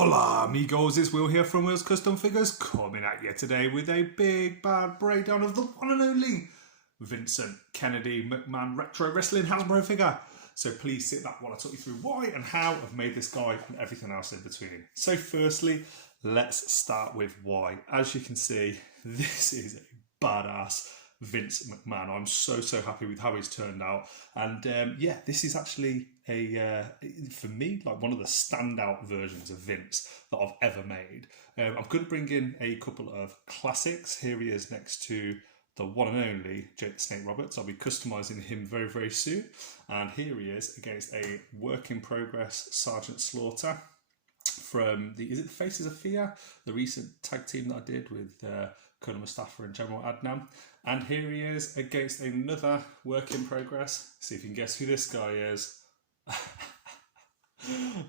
Hola amigos, it's Will here from Will's Custom Figures, coming at you today with a big bad breakdown of the one and only Vincent Kennedy Mcmahon Retro Wrestling Hasbro figure. So please sit back while I talk you through why and how I've made this guy and everything else in between. So firstly, let's start with why. As you can see, this is a badass Vince McMahon. I'm so happy with how he's turned out, and yeah, this is actually for me, like one of the standout versions of Vince that I've ever made. I'm going to bring in a couple of classics. Here he is next to the one and only Jake the Snake Roberts. I'll be customizing him very soon, and here he is against a work in progress Sergeant Slaughter from the Faces of Fear, the recent tag team that I did with Colonel Mustafa and General Adnan. And here he is against another work in progress. See if you can guess who this guy is.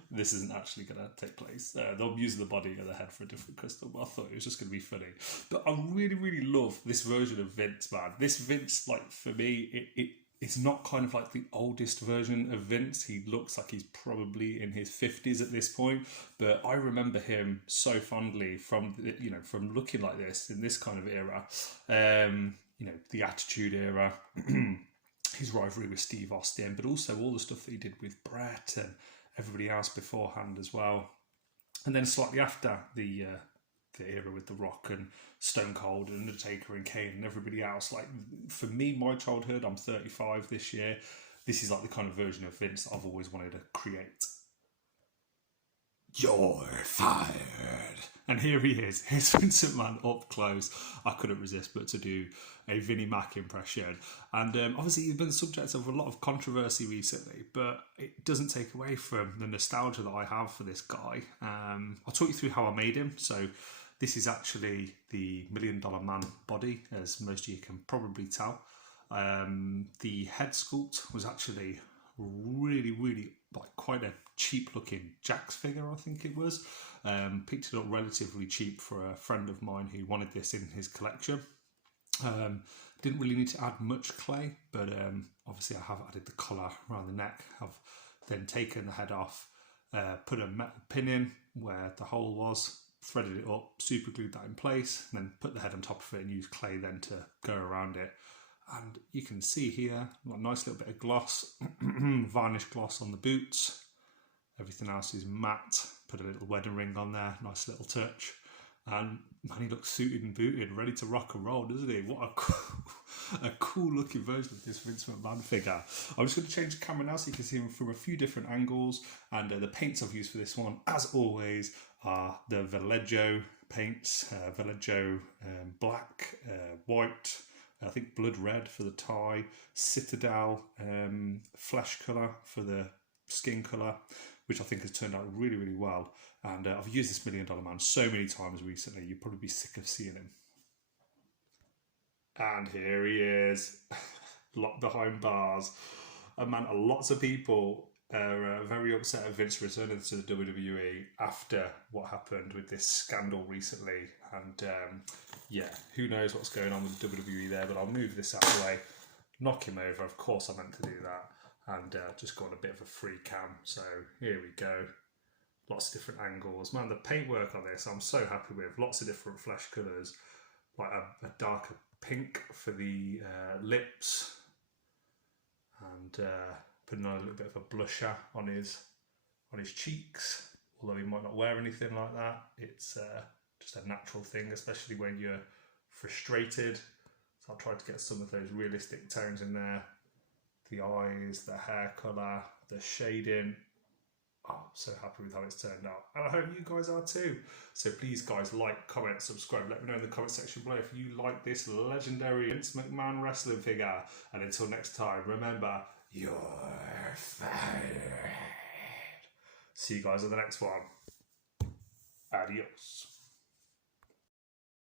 This isn't actually going to take place. They'll use the body of the head for a different custom. I thought it was just going to be funny. But I really love this version of Vince, man. This Vince, like, for me, it's not kind of like the oldest version of Vince. He looks like he's probably in his 50s at this point, but I remember him so fondly from looking like this in this kind of era. The Attitude Era, his rivalry with Steve Austin, but also all the stuff that he did with Brett and everybody else beforehand as well. And then slightly after the era with The Rock and Stone Cold and Undertaker and Kane and everybody else. Like, for me, my childhood, I'm 35 this year, this is like the kind of version of Vince I've always wanted to create. You're fired. And here he is. Here's Vincent McMahon up close. I couldn't resist but to do a Vinnie Mac impression. And obviously he's been the subject of a lot of controversy recently, but it doesn't take away from the nostalgia that I have for this guy. I'll talk you through how I made him. So this is actually the $1 Million Man body, as most of you can probably tell. The head sculpt was actually really like quite a cheap looking Jax figure, I think it was. Picked it up relatively cheap for a friend of mine who wanted this in his collection. Didn't really need to add much clay, but obviously I have added the collar around the neck. I've then taken the head off, put a metal pin in where the hole was, threaded it up, super glued that in place, and then put the head on top of it and used clay then to go around it. And you can see here, a nice little bit of gloss, varnish gloss on the boots. Everything else is matte. Put a little wedding ring on there, nice little touch. And man, he looks suited and booted, ready to rock and roll, doesn't he? What a cool looking version of this Vince McMahon figure. I'm just going to change the camera now so you can see him from a few different angles. And the paints I've used for this one, as always, are the Vallejo paints. Vallejo black, white, I think blood red for the tie, Citadel flesh colour for the skin colour, which I think has turned out really well. And I've used this $1 Million Man so many times recently, you'd probably be sick of seeing him. And here he is, locked behind bars. And man, lots of people are very upset at Vince returning to the WWE after what happened with this scandal recently. And yeah, who knows what's going on with WWE there, but I'll move this out of the way, knock him over. Of course I meant to do that. And just got a bit of a free cam. So here we go. Lots of different angles. Man, the paintwork on this I'm so happy with. Lots of different flesh colours. Like a darker pink for the lips. And putting on a little bit of a blusher on his cheeks. Although he might not wear anything like that. It's just a natural thing, especially when you're frustrated. So I'll try to get some of those realistic tones in there. The eyes, the hair colour, the shading. Oh, I'm so happy with how it's turned out. And I hope you guys are too. So please guys, like, comment, subscribe. Let me know in the comment section below if you like this legendary Vince McMahon wrestling figure. And until next time, remember, you're fired. See you guys on the next one. Adios.